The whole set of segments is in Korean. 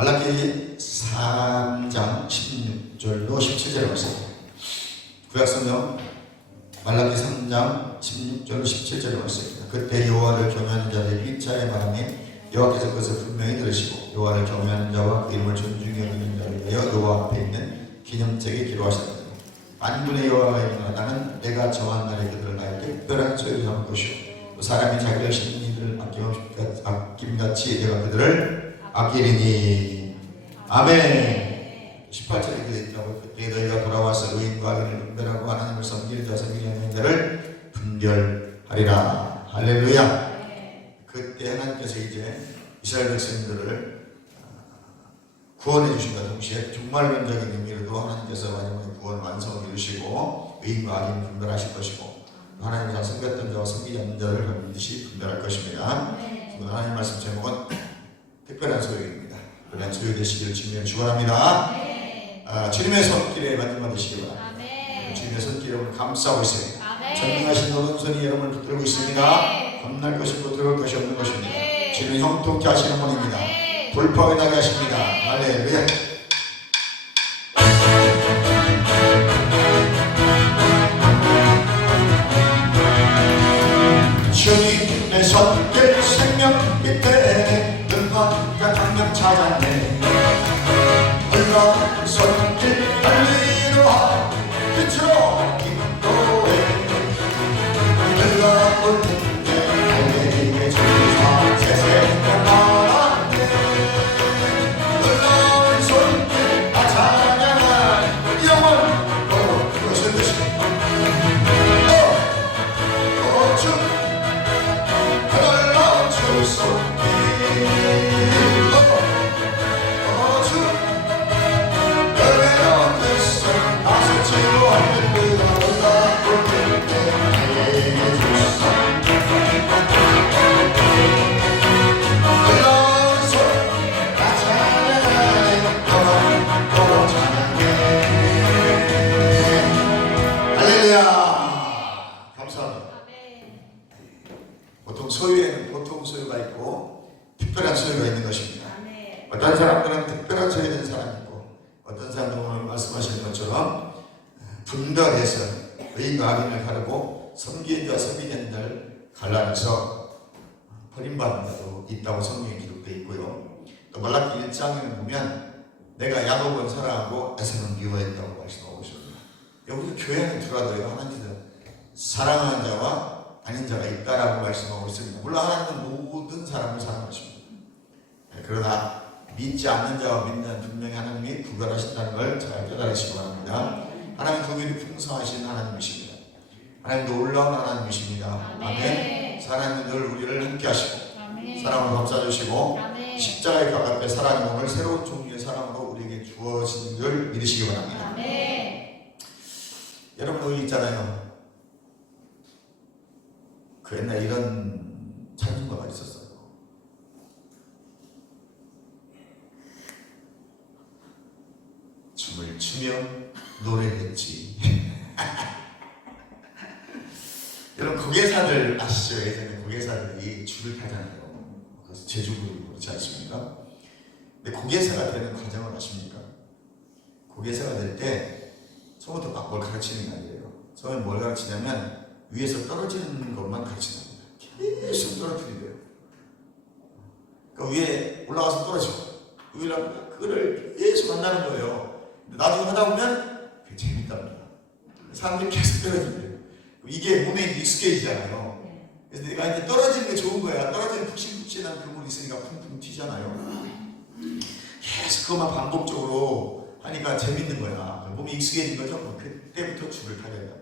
말라기 3장 16절로 17절에 말씀입니다. 구약성경 말라기 3장 16절로 17절에 말씀입니다. 그때 여호와를 경외하는 자들이 일자의 마음에 여호와께서 그것을 분명히 들으시고 여호와를 경외하는 자와 그 이름을 존중히 여기는 자를 위하여 여호와 앞에 있는 기념책에 기록하셨다. 만군의 여호와가 이르노라 나는 내가 정한 날에 그들을 나에게 특별한 소유로 삼을 것이요 또 사람이 자기를 심는 이들을 아낌같이 내가 그들을 아끼리니. 아멘. 18절에 이렇게 되어 있다고. 그때 너희가 돌아와서 의인과 악인을 분별하고 하나님을 섬기는 자와 섬기지 않는 자를 분별하리라. 할렐루야. 그때 하나님께서 이제 이스라엘 백성들을 구원해 주신과 동시에 종말론적인 의미로도 하나님께서 마지막에 구원 완성을 이루시고 의인과 악인을 분별하실 것이고 하나님을 섬겼던 자와 섬기지 않는 자를 반드시 분별할 것입니다. 하나님 말씀 제목은 특별한 소유입니다. 특별한 소유 되시기를 주님을 축원합니다. 주님의 손길에 만족만 되시기 바랍니다. 주님의 손길에 오늘 감싸고 있습니다. 전능하신 오른손이 여러분을 붙들고 있습니다. 겁날 것이 붙들을 것이 없는 것입니다. 주님은 형통케 하시는 분입니다. 돌파해 나게 하십니다. 할렐루야. 주님의 손길 생명 밑에 눈먼자 강력 찾았네. 홀로 손길 달리러 빛으로 인도해 흘러올 때 달리게 주사 세세가 나왔네. 흘러올 손길 나 찬양한 영원 그것은 듯이 주 흘러 주 손길 소유에는 보통 소유가 있고 특별한 소유가 있는 것입니다. 어떤 사람들은 특별한 소유 있는 사람이 있고 어떤 사람들은 오늘 말씀하시는 것처럼 분별해서 의인과 악인을 가르고 섬기는 자와 섬기지 않는 자를 갈라내서 버림받는 자도 있다고 성경에 기록되어 있고요. 또 말라기 1장에는 보면 내가 야곱은 사랑하고 에사는 미워했다고 말씀하고 있습니다. 여기 교회 안에 들어와도요 하나님께서 사랑하는 자와 아닌 자가 있다라고 말씀하고 있습니다. 물론 하나님은 모든 사람을 사랑하십니다. 그러나 믿지 않는 자와 믿는 자는 분명히 하나님이 구별하신다는 걸 잘 깨달으시기 바랍니다. 하나님 그분이 풍성하신 하나님이십니다. 하나님도 놀라운 하나님이십니다. 아멘. 하나님은 늘 우리를 함께 하시고 사랑으로 감싸주시고 십자가의 각 앞에 사랑이 오늘 새로운 종류의 사랑으로 우리에게 주어진 줄 믿으시기 바랍니다. 여러분 여기 있잖아요. 그 옛날 이런 찬송가가 있었어요. 춤을 추며 노래했지. 여러분 고개사들 아시죠? 예전에 고개사들이 줄을 타잖아요. 그래서 제주도 그렇지 않습니까? 근데 고개사가 되는 과정을 아십니까? 고개사가 될 때 처음부터 막 뭘 가르치는 게 아니에요. 처음에 뭘 가르치냐면 위에서 떨어지는 것만 가르치는 겁니다. 계속 떨어뜨리래요. 그러니까 위에 올라가서 떨어지고 그거를 계속 한다는 거예요. 근데 나중에 하다 보면 그게 재밌답니다. 사람들이 계속 떨어진대요. 이게 몸에 익숙해지잖아요. 그래서 내가 이제 떨어지는 게 좋은 거야. 떨어지는 푹신푹신한 그물이 있으니까 쿵쿵 튀잖아요. 계속 그것만 반복적으로 하니까 재밌는 거야. 몸이 익숙해진 거죠. 그때부터 줄을 타게 된다.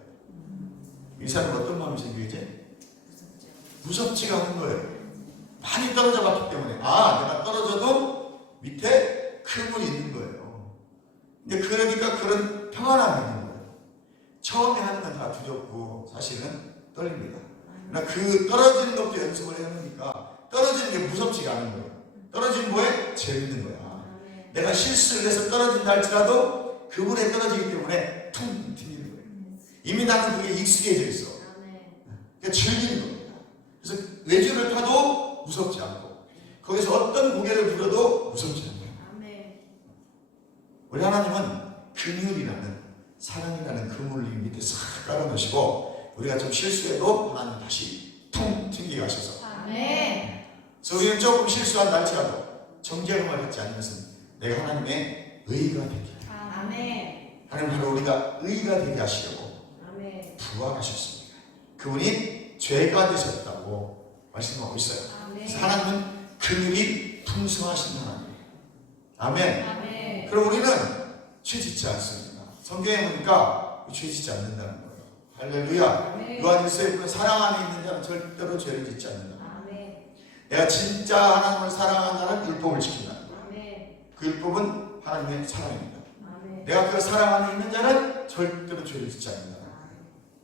이 사람은 어떤 마음이 생기지? 무섭지가 않은 거예요. 많이 떨어져 봤기 때문에 내가 떨어져도 밑에 큰 물이 있는 거예요. 근데 그러니까 그런 평안함이 있는 거예요. 처음에 하는 건 다 두렵고 사실은 떨립니다. 그러나 그 떨어지는 것도 연습을 해놓으니까 떨어지는 게 무섭지가 않은 거예요. 떨어지는 거에 재밌는 거야. 내가 실수를 해서 떨어진다 할지라도 그 물에 떨어지기 때문에 퉁 튀는 거예요. 이미 나는 그게 익숙해져 있어. 그러니까 즐기는 겁니다. 그래서 외주를 타도 무섭지 않고 거기서 어떤 고개를 부려도 무섭지 않아요. 하나님은 긍휼이라는, 사랑이라는 그물을 밑에 싹 깔아놓으시고 우리가 좀 실수해도 하나님 다시 통 튕기게 하셔서, 아멘. 그래서 우리는 조금 실수한 날짜라도 정죄감을 갖지 않는 것은 내가 하나님의 의가 되게, 아멘. 하나님 바로 우리가 의가 되게 하시려고 아멘. 부활하셨습니다. 그분이 죄가 되셨다고 말씀하고 있어요. 그래서 하나님은 긍휼이 풍성하신 하나님이에요. 아멘. 아멘. 그럼 우리는 죄 짓지 않습니다. 성경에 보니까 죄 짓지 않는다는 거예요. 할렐루야. 아멘. 요한일서에 보면 사랑 안에 있는 자는 절대로 죄를 짓지 않는다. 아멘. 내가 진짜 하나님을 사랑하는 자는 율법을 지킨다. 아멘. 그 율법은 하나님의 사랑입니다. 아멘. 내가 그 사랑 안에 있는 자는 절대로 죄를 짓지 않는다.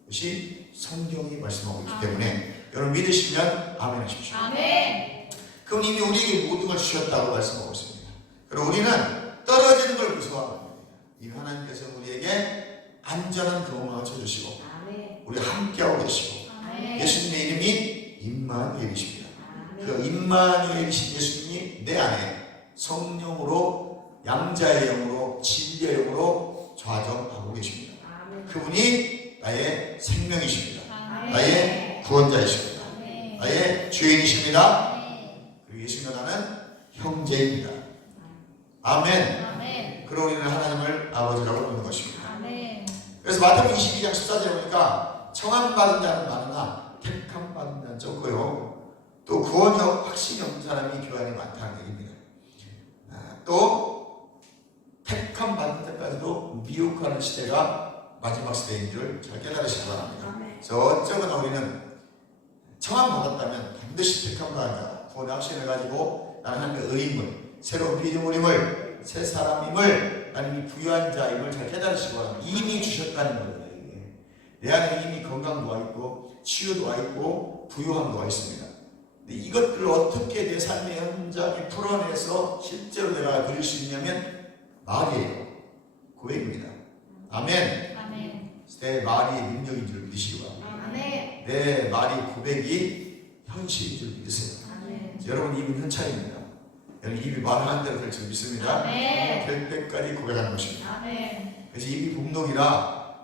그것이 성경이 말씀하고 있기 때문에 여러분 믿으시면 아멘 하십시오. 아멘. 그럼 이미 우리에게 모든 걸 주셨다고 말씀하고 있습니다. 그리고 우리는 떨어지는 걸 무서워합니다. 이미 하나님께서 우리에게 안전한 경험을 맞춰주시고 아멘. 우리 함께하고 계시고 아멘. 예수님의 이름이 임마누엘이십니다. 아멘. 그 임마누엘이신 예수님이 내 안에 성령으로, 양자의 영으로, 진리의 영으로 좌정하고 계십니다. 아멘. 그분이 나의 생명이십니다. 아멘. 나의 구원자이십니다. 아멘. 나의 주인이십니다. 아멘. 그리고 예수님과 나는 형제입니다. 아멘. 아멘. 그러고 우리는 하나님을 아버지라고 부르는 것입니다. 아멘. 그래서 마태복음 22장 14절에 보니까 청함받은 자는 많으나 택함받은 자는 적고요. 또 구원이 확신이 없는 사람이 교회 안에 많다는 얘기입니다. 또 택함받은 자까지도 미혹하는 시대가 마지막 시대인 줄 잘 깨달으시기 바랍니다. 아멘. 그래서 어쩌거나 우리는 청함받았다면 반드시 택함받은 자, 구원의 확신을 가지고 나는 하나님의 의인물, 새로운 피조물임을, 새 사람임을 하나님이 부여한 자임을 잘 깨달으시기 바랍니다. 이미 주셨다는 거예요. 이게. 내 안에 이미 건강도 와 있고 치유도 와 있고 부유함도 와 있습니다. 근데 이것들을 어떻게 내 삶의 현장에 풀어내서 실제로 내가 누릴 수 있냐면 말이에요. 고백입니다. 아멘. 아멘. 내 말이 능력인 줄 믿으시기 바랍니다. 아멘. 내 말이 고백이 현실인 줄 믿으세요. 아멘. 여러분 입은 현찰입니다. 여러분 입이 말하는 대로 될 줄 믿습니다. 아멘. 될 때까지 고백하는 것입니다. 아멘. 그래서 입이 복록이라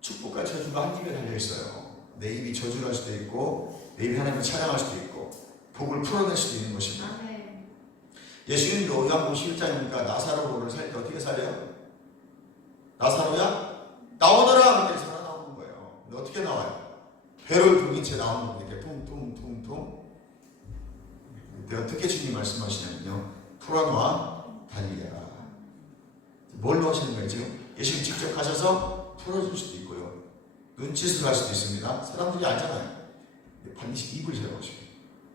축복과 저주가 한 입에 달려있어요. 내 입이 저주를 할 수도 있고 내 입이 하나님을 찬양할 수도 있고 복을 풀어낼 수도 있는 것입니다. 아멘. 예수님도 요한복음 11장이니까 나사로를 살 때 어떻게 살아요? 나사로야? 나오너라! 이렇게 살아나오는 거예요. 근데 어떻게 나와요? 배를 동인 채 나오는 거예요. 이렇게 퉁퉁퉁퉁. 그때 어떻게 주님 말씀하시냐면요. 풀어놓아 달리라. 뭘로 하시는 거예요 지금? 예수님 직접 가셔서 풀어줄 수도 있고요. 눈짓을 할 수도 있습니다. 사람들이 알잖아요. 반드시 입을 세워보시고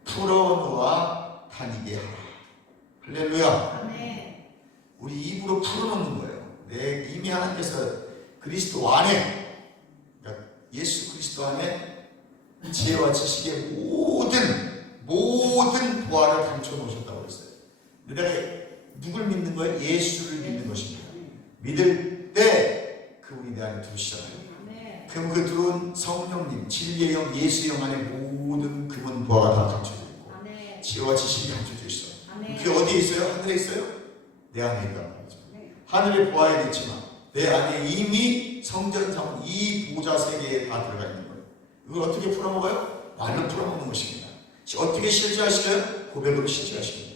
풀어놓아 다니게 하라. 할렐루야. 아멘. 우리 입으로 풀어놓는 거예요. 내 이미 하나님께서 그리스도 안에, 그러니까 예수 그리스도 안에 지혜와 지식의 모든 보화를 감춰 놓으셨다고 했어요. 근데 내가 누굴 믿는 거예요? 예수를 믿는 것입니다. 믿을 때 그분이 내 안에 들어오시잖아요. 아멘. 그럼 그 들어온 성령님, 진리의 영, 예수의 영 안에 모든 그분 보화가 다 감춰져 있고 아멘. 지혜와 지식이 감춰져 있어요. 아멘. 그게 어디에 있어요? 하늘에 있어요? 내 안에 있다는 거죠. 하늘의 보화에 있지만 내 안에 이미 성전상은 이 보좌 세계에 다 들어가 있는 거예요. 이걸 어떻게 풀어먹어요? 말로 풀어먹는 것입니다. 어떻게 실제하시켜요? 고백으로 실제하시켜요.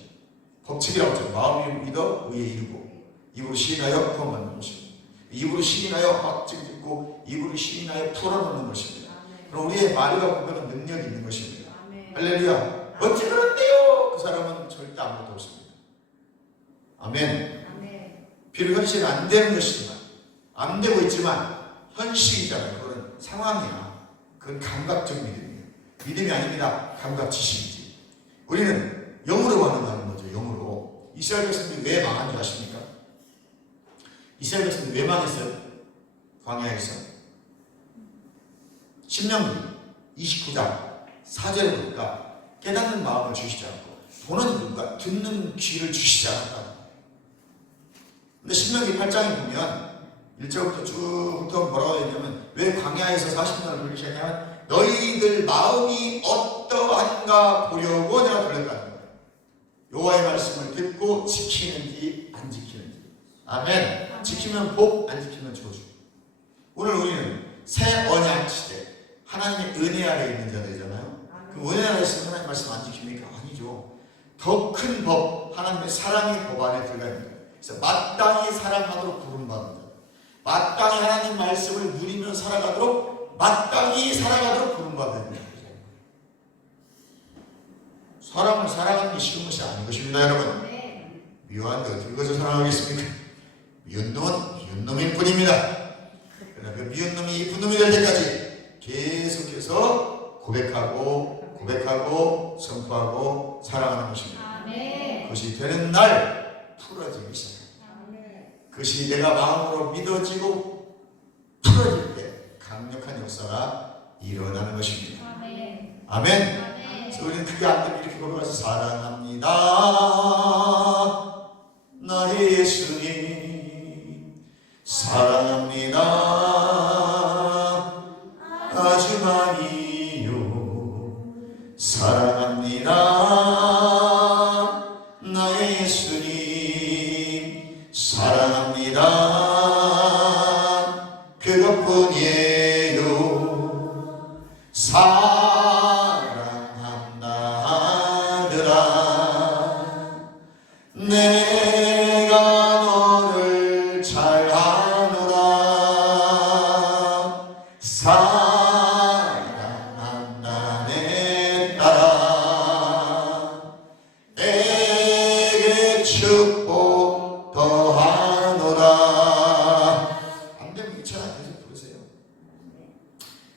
법칙이라고 하죠. 마음으로 믿어 의에 이르고 입으로 시인하여 구원받는 것입니다. 입으로 시인하여 확증 짓고 입으로 시인하여 풀어놓는 것입니다. 아멘. 그럼 우리의 말과 고백은 능력이 있는 것입니다. 아멘. 할렐루야. 어찌 그런데요? 그 사람은 절대 아무것도 없습니다. 아멘. 아멘. 비록 현실은 안 되는 것이지만, 안 되고 있지만 현실이잖아요. 그건 상황이야. 그건 감각적 믿음이에요. 믿음이 아닙니다. 감각 지식이지. 우리는 영으로 반응하는 거죠. 영으로. 이스라엘 백성들이 왜 망한 줄 아십니까? 이스라엘 백성들이 왜 망했어요? 광야에서. 신명기 29장 4절에 보니까 깨닫는 마음을 주시지 않고 보는 눈과 듣는 귀를 주시지 않았다. 근데 신명기 8장에 보면 1절부터 쭉부터 뭐라고 했냐면 왜 광야에서 40년을 돌리셨냐면 너희들 마음이 어떠한가 보려고 내가 돌렸다는 거예요. 여호와의 말씀을 듣고 지키는지 안 지키는지. 아멘. 지키면 복, 안 지키면 저주. 오늘 우리는 새 언약 시대, 하나님의 은혜 아래 있는 자들이잖아요. 그 은혜 아래 있으면 하나님 말씀 안 지킵니까? 아니죠. 더 큰 법, 하나님의 사랑의 법 안에 들어가 있는 거예요. 그래서 마땅히 사랑하도록 부름받은 자, 마땅히 하나님 말씀을 누리며 살아가도록, 마땅히 살아가도록 부름받은 자. 사람을 사랑하는 게 쉬운 것이 아닌 것입니다, 여러분. 네. 미워한데 어떻게 그것을 사랑하겠습니까? 미운 놈은 미운 놈일 뿐입니다. 그러나 그 미운 놈이 이쁜 놈이 될 때까지 계속해서 고백하고 선포하고 사랑하는 것입니다. 아멘. 그것이 되는 날 풀어지기 시작합니다. 아멘. 그것이 내가 마음으로 믿어지고 풀어질 때 강력한 역사가 일어나는 것입니다. 아멘. 아멘. 아멘. 그래서 우리는 그게 안 되면 이렇게 고백해서 사랑합니다 나의 예수님, 사랑합니다 아주 많이요, 사랑합니다 나의 예수님, 사랑합니다 그것뿐이에요. 사랑한다 하더라 내가 너를 잘 아노라. 사랑한다 내 딸아 내게 축복 더하노라. 안 되면 이처럼 계속 부르세요.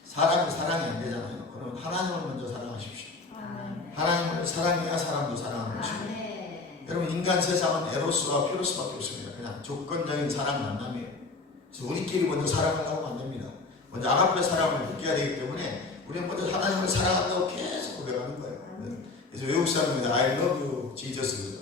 사람이 사랑이 안 되잖아요. 그럼 하나님을 먼저 사랑하십시오. 아멘. 하나님을 사랑해야 사람도 사랑하는 것입니다. 아멘. 여러분, 인간 세상은 에로스와 피로스밖에 없습니다. 그냥 조건적인 사랑 만남이에요. 그래서 우리끼리 먼저 사랑을 하면 안 됩니다. 먼저 아가페 사랑을 느껴야 되기 때문에 우리는 먼저 하나님을 사랑한다고 계속 고백하는 거예요. 그래서 외국 사람입니다. I love you, Jesus.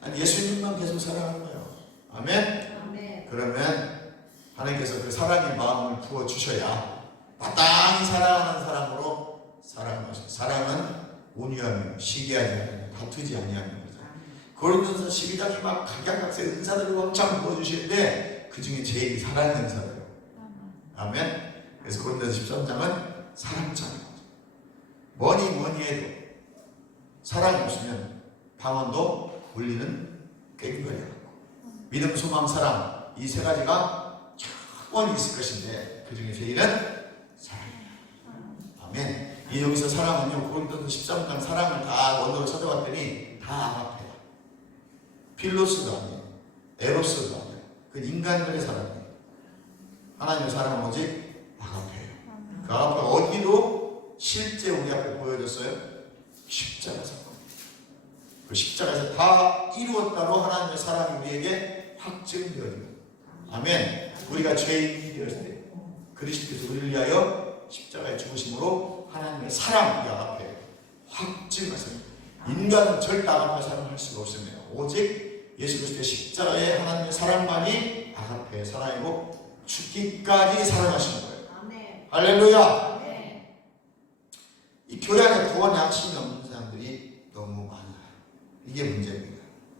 아니, 예수님만 계속 사랑하는 거예요. 아멘? 아멘. 그러면 하나님께서 그 사랑의 마음을 부어주셔야 마땅히 사랑하는 사람으로 사랑하십니다. 사랑은 온유하며 시기하지 않으며 다투지 아니하며. 고린도서 12장이 막 각양각색 은사들을 왕창 부어주시는데 그 중에 제일 사랑의 은사예요. 아멘. 그래서 고린도서 13장은 사랑장이에요. 뭐니 해도 사랑이 없으면 방언도 울리는 꽹과리라고. 믿음, 소망, 사랑, 이 세 가지가 차원이 있을 것인데 그 중에 제일은 사랑이에요. 아멘. 이 여기서 사랑은요, 고린도서 13장 사랑을 다 원어로 찾아봤더니 다 아가페야. 필로스도 아니에요. 에로스도 아니에요. 그 인간들의 사랑이에요. 하나님의 사랑은 오직 아가페예요. 그 아가페가 어디로 실제 우리 앞에 보여졌어요? 십자가 사건. 그 십자가에서 다 이루었다로 하나님의 사랑이 우리에게 확증되어집니다. 아멘. 우리가 죄인이 되었을 때 그리스도께서 우리를 위하여 십자가에 죽으심으로 하나님의 사랑 이 아가페 확증하십니다. 인간은 절대 아가페 사랑을 할 수가 없습니다. 오직 예수 그리스도의 십자가의 하나님의 사랑만이 아가페의 사랑이고 죽기까지 사랑하시는 거예요. 아멘. 할렐루야. 아멘. 이 교회 안에 구원의 확신이 없는 사람들이 너무 많아요. 이게 문제입니다.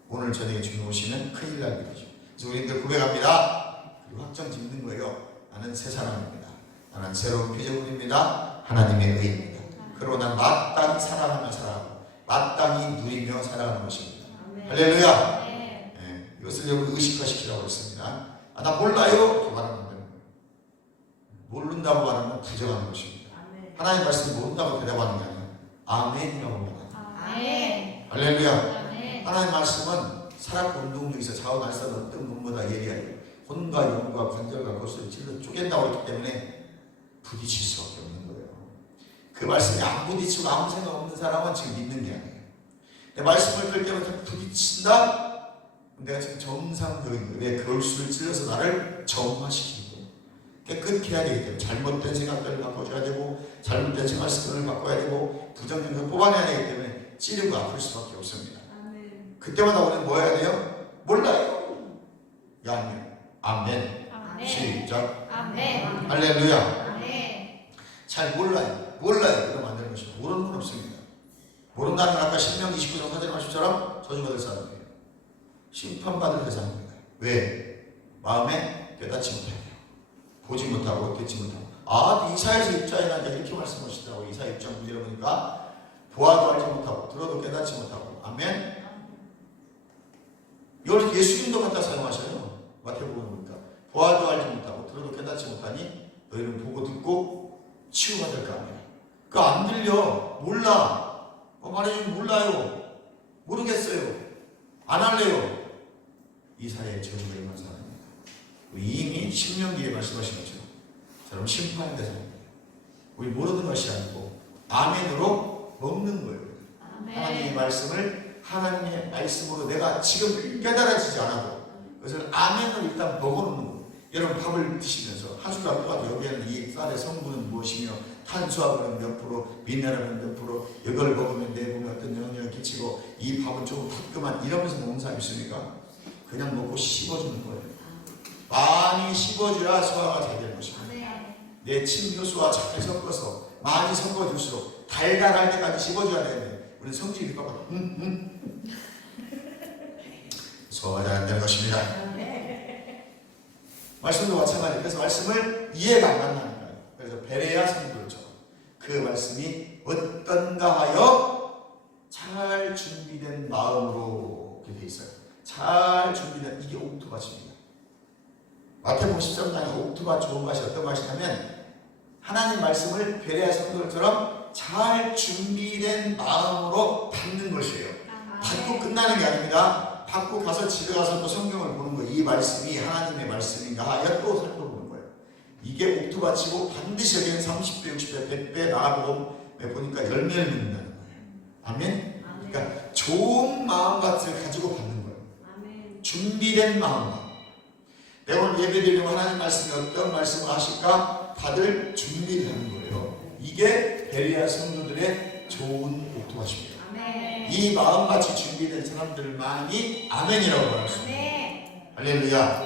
오늘 저녁에 주님 오시면 큰일 날 일이죠. 그래서 우리들 고백합니다. 그리고 확정 짓는 거예요. 나는 새 사람입니다. 나는 새로운 피조물입니다. 하나님의 의입니다. 그러고 난 마땅히 사랑하며 살아가고 마땅히 누리며 살아가는 것입니다. 아멘. 할렐루야. 아멘. 이것을 여러분 의식화시키라고 했습니다. 나 몰라요. 이렇게 말하면 안 됩니다. 모른다고 말하면 부정하는 것입니다. 아멘. 하나님 말씀 모른다고 대답하는 게 아니라 아멘이라고 말합니다. 아멘. 할렐루야. 아멘. 하나님 말씀은 살았고 운동력에서 좌우 날선 어떤 분보다 예리하여 혼과 영과 관절과 골수를 찔러 쪼갠다고 했기 때문에 부딪힐 수밖에 없는 거예요. 그 말씀이 안 부딪히고 아무 생각 없는 사람은 지금 믿는 게 아니에요. 내 말씀을 끌 때마다 부딪힌다? 내가 지금 정상적인 거예요. 왜 골수를 찔러서 나를 정화시키고 깨끗게 해야 되기 때문에 잘못된 생각들을 바꿔줘야 되고 잘못된 생활 습관을 바꿔야 되고 부정적인 걸 뽑아내야 되기 때문에 찌르고 아플 수밖에 없습니다. 아멘. 그때마다 우리는 뭐 해야 돼요? 몰라요. 아멘. 아멘. 아멘. 시작. 아멘. 할렐루야. 아멘. 잘 몰라요. 그럼 안 되는 것입니다. 모르는 건 없습니다. 모른다는 건 아까 신명기 29장 4절 말씀처럼 저주받을 사람이에요. 심판받을 대상입니다. 왜? 마음에 깨닫지 못해요. 보지 못하고 듣지 못하고. 아, 이사야서 6장에 이렇게 말씀하시더라고. 이사야 6장 9절에 보니까 보아도 알지 못하고 들어도 깨닫지 못하고. 아멘. 이걸 예수님도 갖다 사용하셔요. 마태복음 보니까 보아도 알지 못하고 들어도 깨닫지 못하니 너희는 보고 듣고 치유가 될까 하면. 그거 안 들려. 몰라. 말해주면 몰라요. 모르겠어요. 안 할래요. 이사야의 저주가 임한 사람입니다. 이미 신명기에 말씀하신 것처럼 저는 심판의 대상입니다. 우리 모르는 것이 아니고 아멘으로 먹는 거예요. 하나님의 말씀을 하나님의 말씀으로 내가 지금 깨달아지지 않아도 그것을 아멘으로 일단 먹어놓는 거예요. 여러분 밥을 드시면서 한 숟가락 떠가지고 여기에는 이 쌀의 성분은 무엇이며 탄수화물은 몇 프로, 미네랄은 몇 프로, 이걸 먹으면 내 몸에 어떤 영향을 끼치고 이 밥은 조금 탔구만 이러면서 먹는 사람 있습니까? 그냥 먹고 씹어주는 거예요. 많이 씹어줘야 소화가 잘 되는 것입니다. 내 침효수와 잘 섞어서 많이 섞어줄수록 달달할 때까지 씹어줘야 되는데 우리는 성질이 바빠 소화가 잘 안 되는 것입니다. 말씀도 마찬가지. 그래서 말씀을 이해가 안 간다는 거예요. 그래서 베레아 성도처럼 그 말씀이 어떤가 하여 잘 준비된 마음으로 이렇게 돼 있어요. 잘 준비된 이게 옥토밭입니다. 마태복음 13장에 옥토밭 좋은 맛이 어떤 맛이냐면 하나님 말씀을 베레아 성도처럼 잘 준비된 마음으로 받는 것이에요. 받고 끝나는 게 아닙니다. 받고 가서 집에 가서 또 성경을 보는 거예요. 이 말씀이 하나님의 말씀인가 하여 또 살펴보는 거예요. 이게 옥토밭이고 반드시 여기는 30배, 60배, 100배 나아보면 보니까 열매를 맺는다는 거예요. 아멘? 그러니까 좋은 마음밭을 가지고 받는 거예요. 준비된 마음밭. 내가 오늘 예배 드리려고 하나님 말씀이 어떤 말씀을 하실까 받을 준비를 하는 거예요. 이게 베레아 성도들의 좋은 옥토밭입니다. 이 마음같이 준비된 사람들만이 아멘이라고 말할 수 있습니다. 할렐루야.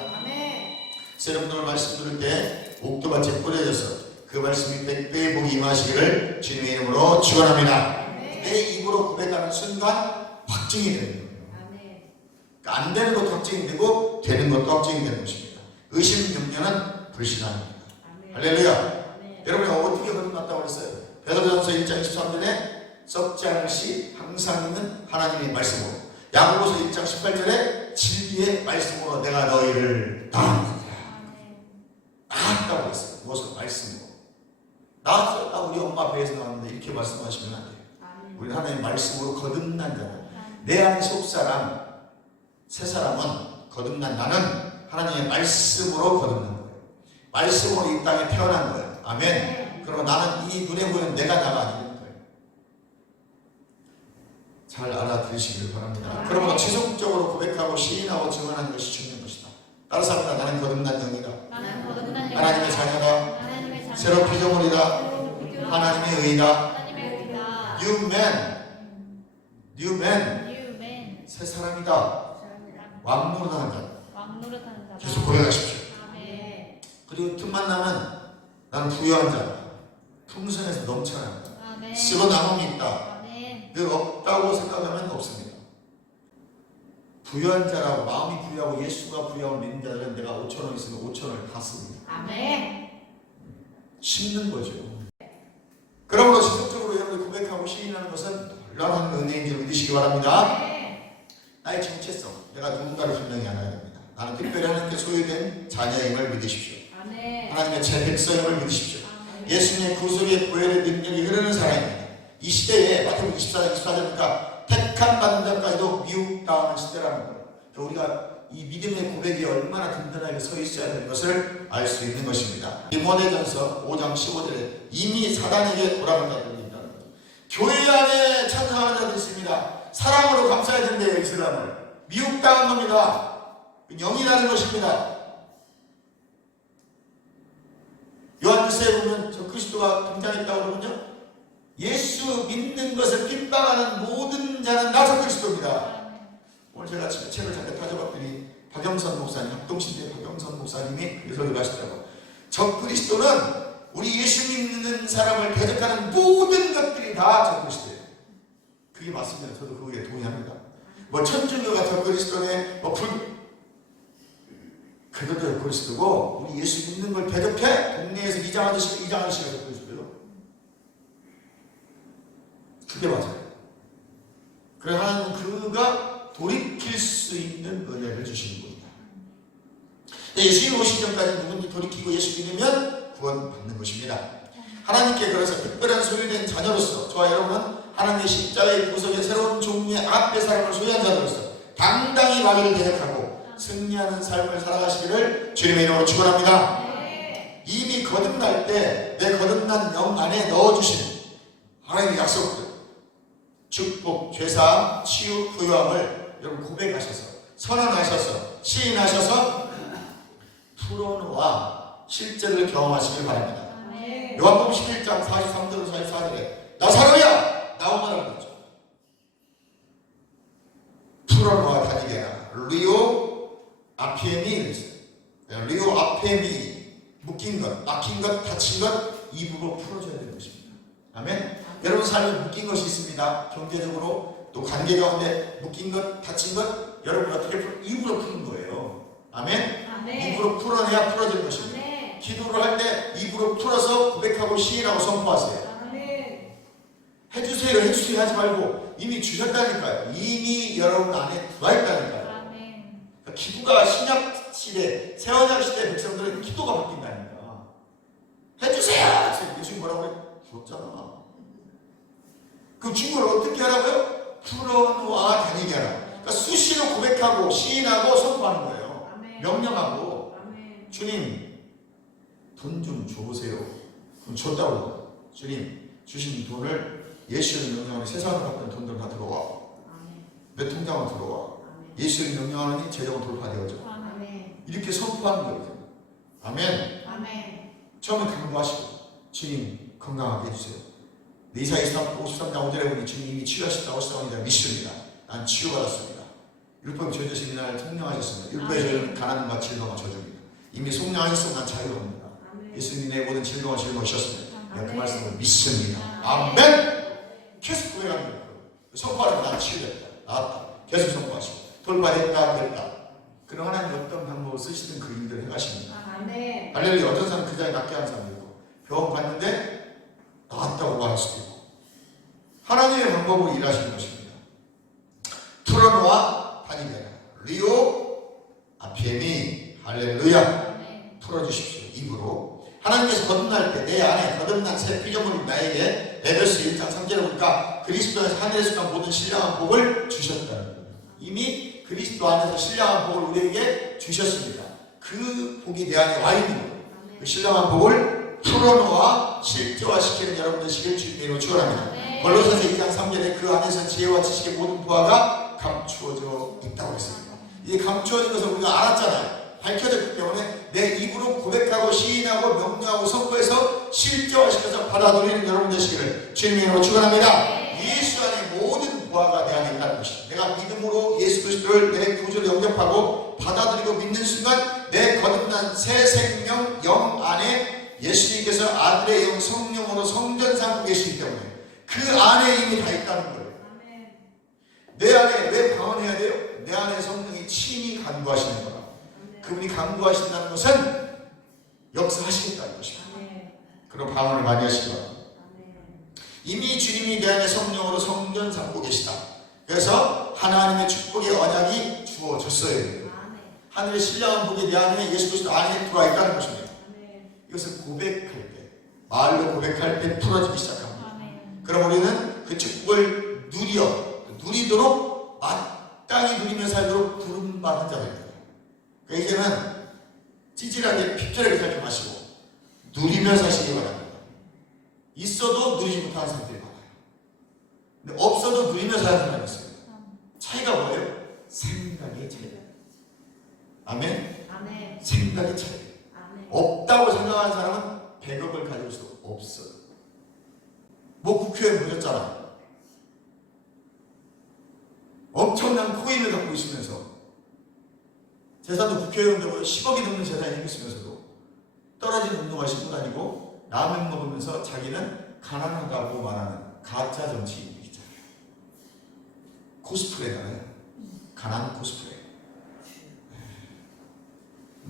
여러분들 오늘 말씀 들을 때 옥토밭에 뿌려져서 그 말씀이 100배의 복이 임하시기를 주님의 이름으로 축원합니다. 내 입으로 고백하는 순간 확증이 되는 거예요. 그러니까 안 되는 것도 확증이 되고 되는 것도 확증이 되는 것입니다. 의심, 염려는 불신앙입니다. 할렐루야. 여러분이 어떻게 거듭났다고 그랬어요? 베드로전서 1장 23절에 썩지 않을 시 항상 있는 하나님의 말씀으로, 야고보서 1장 18절에 진리의 말씀으로 내가 너희를 낳았느니라. 낳았다고 했어요. 무엇을? 말씀으로. 낳았어. 우리 엄마 배에서 나왔는데 이렇게 말씀하시면 안 돼요. 우리 하나님의 말씀으로 거듭난 자는 내 안의 속사람, 새 사람은 거듭난 나는 하나님의 말씀으로 거듭난 거예요. 말씀으로 이 땅에 태어난 거예요. 아멘. 그러면 나는 이 눈에 보이는 내가 나가 아니에요. 잘 알아들으시길 바랍니다. 그러므로 지속적으로 고백하고 시인하고 증언하는 것이 중요한 것이다. 따라서 합니다. 나는 거듭난 영이다. 하나님의 자녀다. 새로 피조물이다. 하나님의 의다. New man. 새 사람이다. 왕노릇하는 자. 계속 고백하십시오. 그리고 틈만 나면 나는 부유한 자다. 풍성해서 넘쳐난다. 쓰고 남음이 있다. 늘 없다고 생각하면 없습니다. 부유한 자라고 마음이 부유하고 예수가 부유하고 믿는 자들은 내가 5,000원 있으면 5,000원을 다 씁니다. 심는 거죠. 그러므로 지속적으로 여러분이 고백하고 시인하는 것은 놀라운 은혜인 줄 믿으시기 바랍니다. 나의 정체성, 내가 누군가를 분명히 알아야 됩니다. 나는 특별히 하나님께 소유된 자녀임을 믿으십시오. 하나님의 제 백성임을 믿으십시오. 예수님의 구속의 보혈의 능력이 흐르는 사람입니다. 이 시대에 마태복음 24장 24절이니까 택한 받은 자까지도 미혹당하는 시대라는 거예요. 우리가 이 믿음의 고백이 얼마나 든든하게 서 있어야 되는 것을 알 수 있는 것입니다. 디모데전서 5장 15절에 이미 사단에게 돌아간 자들이 있다는 거예요. 교회 안에 찬성하는 자들이 있습니다. 사랑으로 감싸야 된대요. 이 사람을 미혹당한 겁니다. 영이라는 것입니다. 요한일서에 보면 저 그리스도가 등장했다고 그러면요, 예수 믿는 것을 핍박하는 모든 자는 나서 그리스도입니다. 오늘 제가 책을 잠깐 타져봤더니 박영선 목사님, 합동신대 박영선 목사님이 그소리를 하시더라고요. 저 그리스도는 우리 예수 믿는 사람을 대적하는 모든 것들이 다 저 그리스도예요. 그게 맞습니다. 저도 그거에 동의합니다. 뭐 천주교가 저 그리스도네, 뭐 그것도 그리스도고 우리 예수 믿는 걸 대접해 동네에서 이장 아저씨가 그리스도예요. 그게 맞아요. 그래서 하나님은 그가 돌이킬 수 있는 은혜를 주시는 겁니다. 예수님 오시기 전까지 누군지 돌이키고 예수 믿으면 구원받는 것입니다. 하나님께 그래서 특별한 소유된 자녀로서 저와 여러분은 하나님의 십자가의 구속의 새로운 종류의 악의 사람을 소유한 자로서 당당히 마귀를 대적하고 승리하는 삶을 살아가시기를 주님의 이름으로 축원합니다. 네. 이미 거듭날 때 내 거듭난 영 안에 넣어주신 하나님의 약속들, 축복, 죄사함, 치유, 부유함을 여러분 고백하셔서 선언하셔서 시인하셔서 풀어놓아 실제를 경험하시길 바랍니다. 네. 요한복음 11장 43절 44절에 나사로야 나오너라고 그러죠. 풀어놓아 다니게 하라. 리오 아피에미 그랬어요. 리오 아피에미 묶인 것, 막힌 것, 다친 것 입으로 풀어줘야 되는 것입니다. 아멘. 여러분 삶에 묶인 것이 있습니다. 경제적으로 또 관계 가운데 묶인 것, 다친 것 여러분 어떻게 입으로 푸는 거예요. 아멘. 네. 입으로 풀어내야 풀어지는 것입니다. 네. 기도를 할 때 입으로 풀어서 고백하고 시인하고 선포하세요. 네. 해주세요 하지 말고 이미 주셨다니까요. 이미 여러분 안에 들어와 있다니까요. 그러니까 기도가 신약 시대, 새 언약 시대 백성들은 기도가 바뀐다니까. 해주세요. 예수님 뭐라고 그래? 부럽잖아. 그 중국을 어떻게 하라고요? 풀어놓아 다니게 하라. 그러니까 수시로 고백하고 시인하고 선포하는 거예요. 명령하고 주님 돈 좀 줘보세요. 그럼 줬다고. 주님 주신 돈을 예수의 명령하니 세상을 갖던 돈들 다 들어와. 내 통장으로 들어와. 예수의 명령하니 재정은 돌파되어져. 이렇게 선포하는 거예요. 아멘. 처음에 강구하시고 주님 건강하게 해주세요. 이사야 53장 5절에 보니 주님이 치유하셨다고 하시다고 믿습니다. 난 치유받았습니다. 율법이 저주신 날 성령하셨습니다. 율법의 저주는 가난과 질병과 저주입니다. 이미 성령하셨으면 난 자유합니다. 예수님의 모든 질병과 질병을 주셨습니다. 내가 그 말씀을 믿습니다. 아멘. 계속 고백하는 거예요. 선포하는 난 치유됐다. 나았다. 계속 선포하시고 돌파됐다 됐다. 그럼 하나님 어떤 방법을 쓰시든 그 일들을 해가십니다. 할렐루야. 어떤 사람은 그 자리에 낫게 하는 사람도 있고 병원 갔는데 나았다고 말할 수도 있고 하나님의 방법으로 일하시는 것입니다. 풀어놓아 다니게 하라. 리오 아피에미 할렐루야. 풀어주십시오. 입으로 하나님께서 거듭날 때 내 안에 거듭난 새 피조물이 나에게 에베소 1장 3절에 보니까 그리스도 안에서 하늘에서 난 모든 신령한 복을 주셨다는 거예요. 이미 그리스도 안에서 신령한 복을 우리에게 주셨습니다. 그 복이 내 안에 와 있는 거예요. 그 신령한 복을 풀어놓아 실제화시키는 여러분 되시길 주님으로 축원합니다. 골로새서 2장 3절에 그 안에서 지혜와 지식의 모든 부하가 감추어져 있다고 했습니다. 이 감추어진 것을 우리가 알았잖아요. 밝혀졌기 때문에 내 입으로 고백하고 시인하고 명령하고 선포해서 실제화시켜서 받아들이는 여러분 되시기를 주님으로 축원합니다. 예수 안에 모든 부하가 내 안에 있다는 것입니다. 내가 믿음으로 예수 그리스도를 내 구주로 영접하고 받아들이고 믿는 순간 내 거듭난 새 생명 영 안에 예수님께서 아들의 영 성령으로 성전 삼고 계시기 때문에 그 안에 이미 다 있다는 거예요. 내 안에 왜 방언해야 돼요? 내 안에 성령이 친히 간구하시는 거라. 그분이 간구하신다는 것은 역사하시겠다는 것입니다. 그럼 방언을 많이 하시기 바랍니다. 이미 주님이 내 안에 성령으로 성전 삼고 계시다. 그래서 하나님의 축복의 언약이 주어졌어요. 하늘의 신령한 복이 내 안에 예수 그리스도 안에 들어와 있다는 것입니다. 이것을 고백할 때, 말로 고백할 때 풀어지기 시작합니다. 그럼 우리는 그 축복을 누리도록 마땅히 누리며 살도록 부름받은 자들입니다. 그러니까 이제는 찌질하게 핍절하게 살지 마시고 누리며 사시기 바랍니다. 있어도 누리지 못하는 사람들이 많아요. 근데 없어도 누리며 사는 사람이 있어요. 차이가 뭐예요? 생각의 차이. 아멘? 생각의 차이. 없다고 생각하는 사람은 100억을 가질 수 없어요. 뭐 국회의원 보셨잖아요. 엄청난 코인을 갖고 있으면서 재산도 국회의원도 10억이 넘는 재산이 있으면서도 떨어진 운동화 신고 다니고 라면 먹으면서 자기는 가난하다고 말하는 가짜 정치인이 있잖아요. 코스프레잖아요. 가난 코스프레.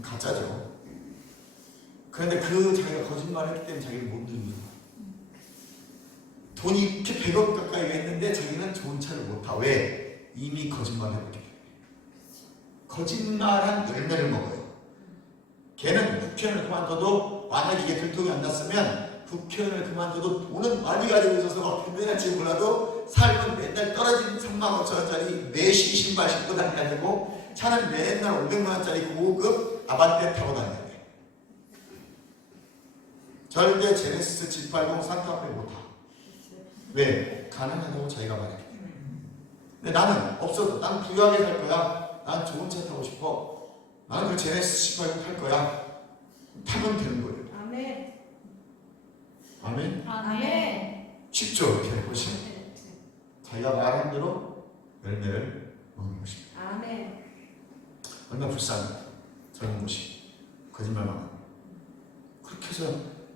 가짜죠. 그런데 그 자기가 거짓말했기 때문에 자기를 못 누립니다. 돈이 이렇게 100억 가까이 했는데 자기는 좋은 차를 못 타. 왜? 이미 거짓말을 했기 때문에. 거짓말한 열매를 먹어요. 걔는 국회의원을 그만둬도 만약에 이게 들통이 안 났으면 국회의원을 그만둬도 돈은 많이 가지고 있어서 막 변변할지 몰라도 삶은 맨날 떨어진 3만 5천 원짜리 메쉬 신발 신고 다녀야 되고 차는 맨날 500만 원짜리 고급 아반떼 타고 다녀야 돼. 절대 제네시스 G80 산타페 못 타. 왜? 가난하다고 자기가 말했기 때문에. 근데 나는 없어도 난 부유하게 살 거야. 난 좋은 차 타고 싶어. 나는 그 제네시스 G80 탈 거야. 타면 되는 거예요. 아멘. 아멘? 아멘. 쉽죠? 이렇게 할 것이. 자기가 말한 대로 열매를 먹는 것입니다. 아멘. 얼마나 불쌍해. 젊은 것이. 거짓말만 하고. 그렇게 해서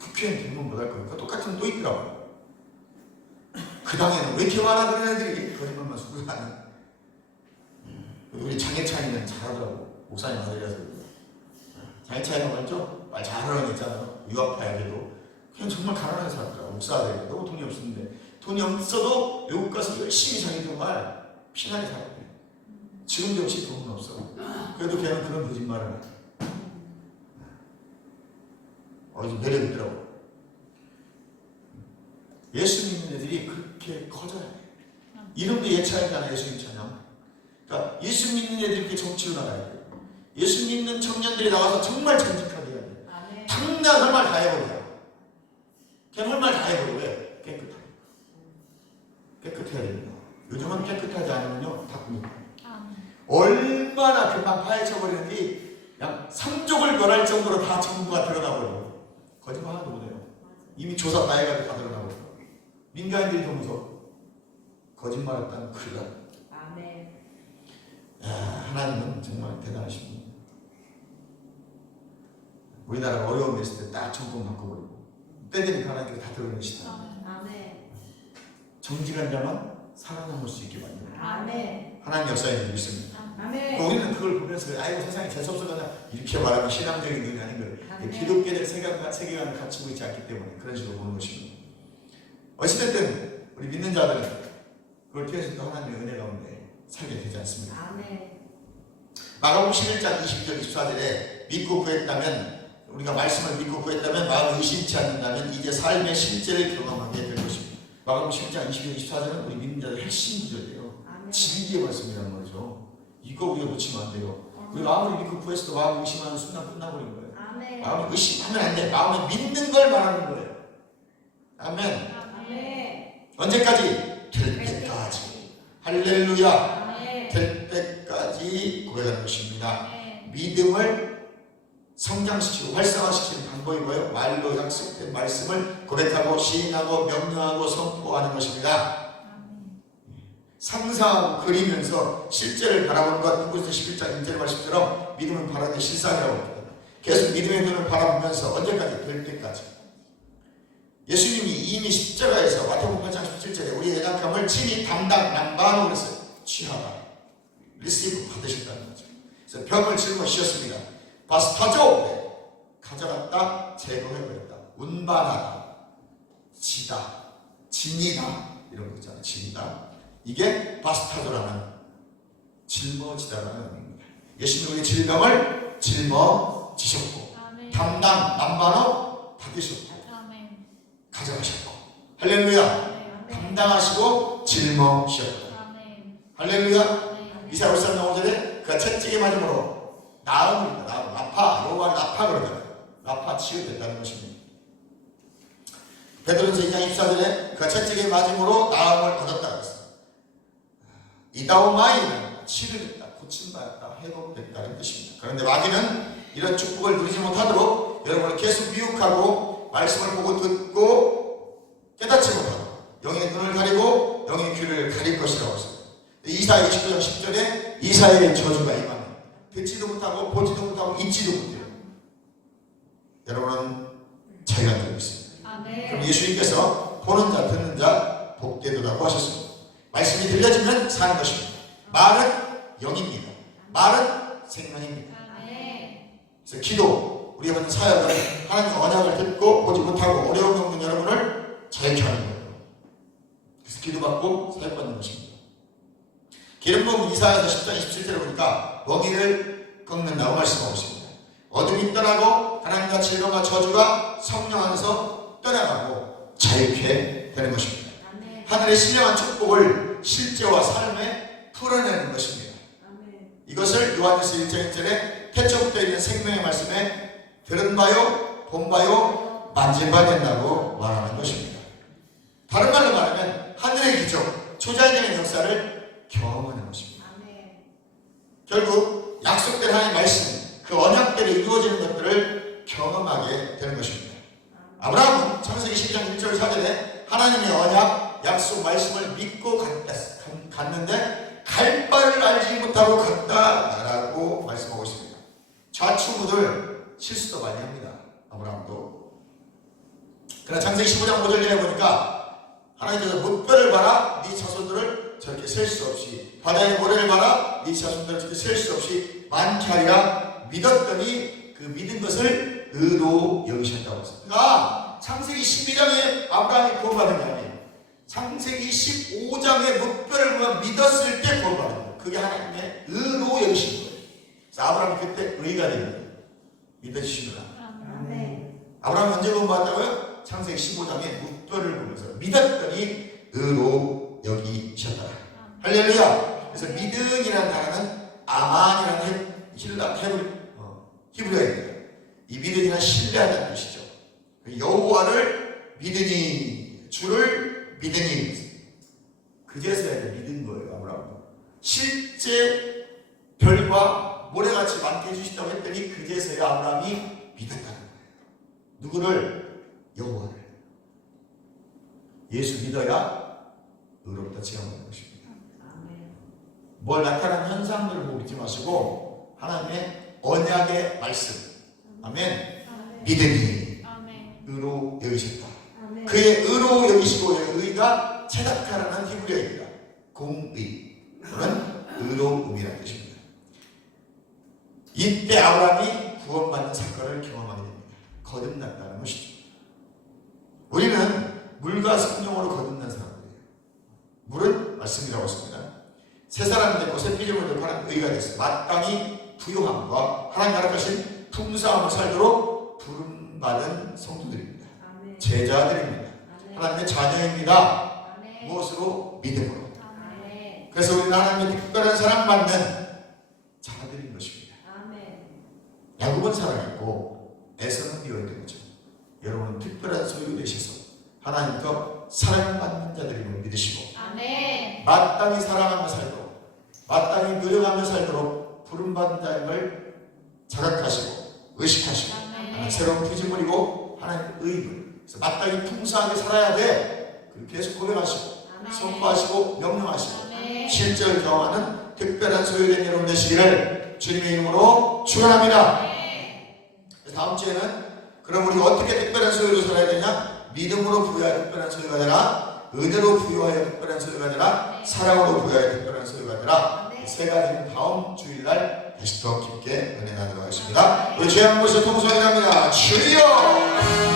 국회의원 되면 못할 거예요. 그 똑같은 분 또 있더라고요. 그 당에는 왜 이렇게 많아 그런 애들이 거짓말만 수고하는. 우리 장혜찬이는 잘하더라고. 목사님 아들이라서. 장혜찬이가 말이죠? 말 잘하는 애 있잖아요. 유학파에게도. 그냥 정말 가난하게 살았더라고. 목사 아들이 너무 돈이 없었는데. 돈이 없어도 외국 가서 열심히 자기 정말 피나게 살았대. 지금도 역시 돈은 없어. 그래도 걔는 그런 거짓말을 해. 좀 매력 있더라고. 예수 믿는 애들이 그렇게 커져야 돼. 이름도 예찬이잖아. 예수님 찬양. 그러니까 예수 믿는 애들이 이렇게 정치로 나가야 돼. 예수 믿는 청년들이 나와서 정말 정직하게 해야 돼. 아멘. 당장 할 말 다 해버려. 그냥 할 말 다 해버려. 왜? 깨끗하게. 깨끗해야 됩니다. 요즘은 깨끗하지 않으면요 다 굽니다. 얼마나 금방 파헤쳐버리는지 그냥 삼족을 멸할 정도로 다 전부가 드러나버려. 거짓말 하나도 못해요. 이미 조사 다 해가지고 다 드러나버려. 민간인들이 더 무서워. 거짓말했다는 큰일 나. 아멘. 하나님은 정말 대단하신 분입니다. 우리나라가 어려움이 있을 때 딱 정권 바꿔버리고 때되니까 하나님께서 다 드러내시다. 아멘. 정직한 자만 살아남을 수 있게 만들어요. 아멘. 하나님 역사에 믿습니다. 아멘. 우리는 그걸 보면서 아이고 세상에 재수없어가냐 이렇게 말하면 신앙적인 눈이 아닌 거예요. 기독교적 세계관을 갖추고 있지 않기 때문에 그런 식으로 보는 것입니다. 어찌됐든 우리 믿는 자들은 그걸 통해서 또 하나님의 은혜 가운데 살게 되지 않습니까? 아멘. 마가복음 11장 20절 24절에 믿고 구했다면 우리가 말씀을 믿고 구했다면 마음을 의심치 않는다면 이제 삶의 실제를 경험하게 될 것입니다. 마가복음 11장 20절 24절은 우리 믿는 자들의 핵심 구절이에요. 아멘. 진리의 말씀이란 말이죠. 이거 우리가 놓치면 안 돼요. 우리가 아무리 믿고 구했어도 마음을 의심하는 순간 끝나버린 거예요. 아멘. 마음을 의심하면 안 돼. 마음을 믿는 걸 말하는 거예요. 아멘. 아멘. 언제까지? 될 때까지. 할렐루야. 아멘. 될 때까지 고백하는 것입니다. 아멘. 믿음을 성장시키고 활성화시키는 방법이 뭐예요? 말로 약속된 말씀을 고백하고 시인하고 명령하고 선포하는 것입니다. 상상하고 그리면서 실제를 바라보는 것, 누구에서 11장 1절 말씀처럼 믿음은 바라는 실상이라고 합니다. 계속 믿음의 눈을 바라보면서 언제까지? 될 때까지. 예수님이 이미 십자가에서 마태복음 8장 17절에 우리의 연약함을 친히 담당 남바하고 그랬어요. 취하다. 리시브 받으셨다는 거죠. 그래서 병을 짊어지셨습니다. 바스타조 가져갔다 제거해버렸다. 운반하다. 지다. 진이다. 이런 거 있잖아요. 진이다. 이게 바스타조라는 짊어지다라는 의미입니다. 예수님이 우리 질병을 짊어지셨고 담당 남반어 받으셨고 가져가셨고 할렐루야. 담당하시고 짊어지셨고 할렐루야. 이사야 53장 5절에 그가 채찍에 맞음으로 나음입니다. 나음. 라파. 여호와 라파 그러잖아요. 라파 치유됐다는 것입니다. 베드로전서 2장 24절에 그가 채찍에 맞음으로 나음을 얻었다 그랬어요. 이다오마이는 치료됐다, 고침받았다, 회복됐다는 뜻입니다. 그런데 마귀는 이런 축복을 누리지 못하도록 여러분을 계속 미혹하고 말씀을 보고 듣고 깨닫지 못하고 영의 눈을 가리고 영의 귀를 가릴 것이라고 했습니다. 이사야 29장 10절에 이사야의 저주가 임하네. 듣지도 못하고 보지도 못하고 잊지도 못해요. 여러분은 자유가 되고 있습니다. 그럼 예수님께서 보는 자 듣는 자 복되도라고 하셨습니다. 말씀이 들려지면 사는 것입니다. 말은 영입니다. 말은 생명입니다. 그래서 기도, 우리가 하는 사역은 하나님의 언약을 듣고 보지 못하고 어려움 겪는 여러분을 자유케 하는 거예요. 그래서 기도받고 사역받는 것입니다. 기름 부음 이사야서 10장 27절에 보니까 먹이를 꺾는다고 말씀하고 있습니다. 어둠이 떠나고 하나님과 질병과 저주가 성령 안에서 떠나가고 자유케 되는 것입니다. 아멘. 하늘의 신령한 축복을 실제와 삶에 풀어내는 것입니다. 아멘. 이것을 요한일서 1장 1절에 태초부터 있는 생명의 말씀에 들은 바요, 본 바요, 만진 바 된다고 말하는 것입니다. 다른 말로 말하면 하늘의 기적, 초자연적인 역사를 경험하는 것입니다. 아멘. 결국 약속된 하나님의 말씀, 그 언약대로 이루어지는 것들을 경험하게 되는 것입니다. 아브라함은 창세기 12장 1절 4절에 하나님의 언약, 약속 말씀을 믿고 갔는데 갈 바를 알지 못하고 갔다라고 말씀하고 있습니다. 좌충우돌 실수도 많이 합니다. 아브라함도. 그러나 창세기 15장 5절에 보니까 하나님께서 물결을 봐라, 네 자손들을 저렇게 셀 수 없이, 바다의 모래를 봐라, 네 자손들을 저렇게 셀 수 없이 많게 하리라 믿었더니 그 믿은 것을 의로 여기셨다고 했습니다. 그러니까 창세기 12장에 아브라함이 구원받은 게 아니에요. 창세기 15장에 물결을 보면 믿었을 때 구원받은 거예요. 그게 하나님의 의로 여기신 거예요. 그래서 아브라함이 그때 의가 되는 거예요. 믿어주시구나. 아멘. 아브라함이 언제 구원받았다고요? 창세기 15장에 물결을 보면서 믿었더니 의로 여기셨다. 할렐루야. 그래서 믿음이라는 단어는 아만이라는 히브리어입니다. 이 믿음이란 신뢰하다는 뜻이죠. 여호와를 믿으니, 주를 믿으니, 그제서야 믿은 거예요. 아브라함은 실제 별과 모래같이 많게 해주신다고 했더니 그제서야 아브라함이 믿었다는 거예요. 누구를? 여호와를. 예수 믿어야 의롭다 체험하는 것입니다. 아멘. 뭘 나타나는 현상들을 보고 믿지 마시고 하나님의 언약의 말씀, 아멘, 믿음이 의로 여기셨다. 아멘. 그의 의로 여기시고의 의가 체다카라는 히브리어입니다. 공의 또는 의로움이라는 뜻입니다. 이때 아브라함이 구원받는 사건을 경험하게 됩니다. 거듭났다는 것이죠. 우리는 물과 성령으로 거듭난 사람들이에요. 물은 말씀이라고 했습니다. 새 사람이 되고 새 피조물이 되고 하나님 의가 됐어요. 마땅히 부요함과 하나님 허락하신 풍성함을 살도록 부름받은 성도들입니다. 아멘. 제자들입니다. 아멘. 하나님의 자녀입니다. 아멘. 무엇으로? 믿음으로. 아멘. 그래서 우리는 하나님의 특별한 사랑받는 자들인 것입니다. 아멘. 야곱은 사랑했고 에서는 미워했던 거죠. 여러분은 특별한 소유가 되셔서 하나님과 사랑받는 자들임을 믿으시고 아멘. 마땅히 사랑하며 살도록, 마땅히 노력하며 살도록 부름받은 자임을 자각하시고 의식하시고 아멘. 새로운 피조물이고 하나님의 의물, 그래서 마땅히 풍성하게 살아야 돼. 그리고 계속 고백하시고 아멘. 선포하시고 명령하시고 아멘. 실제를 경험하는 특별한 소유된 여러분 되시기를 주님의 이름으로 축원합니다. 다음 주에는 그럼 우리가 어떻게 특별한 소유로 살아야 되냐? 믿음으로 부여하여 특별한 소유가 되라, 은혜로 부여하여 특별한 소유가 되라, 사랑으로 부여하여 특별한 소유가 되라. 이 세 가지는 다음 주일날 다시 더 깊게 은혜 나누도록 하겠습니다. 우리 주여 한번 보시고 통성이 갑니다. 주여!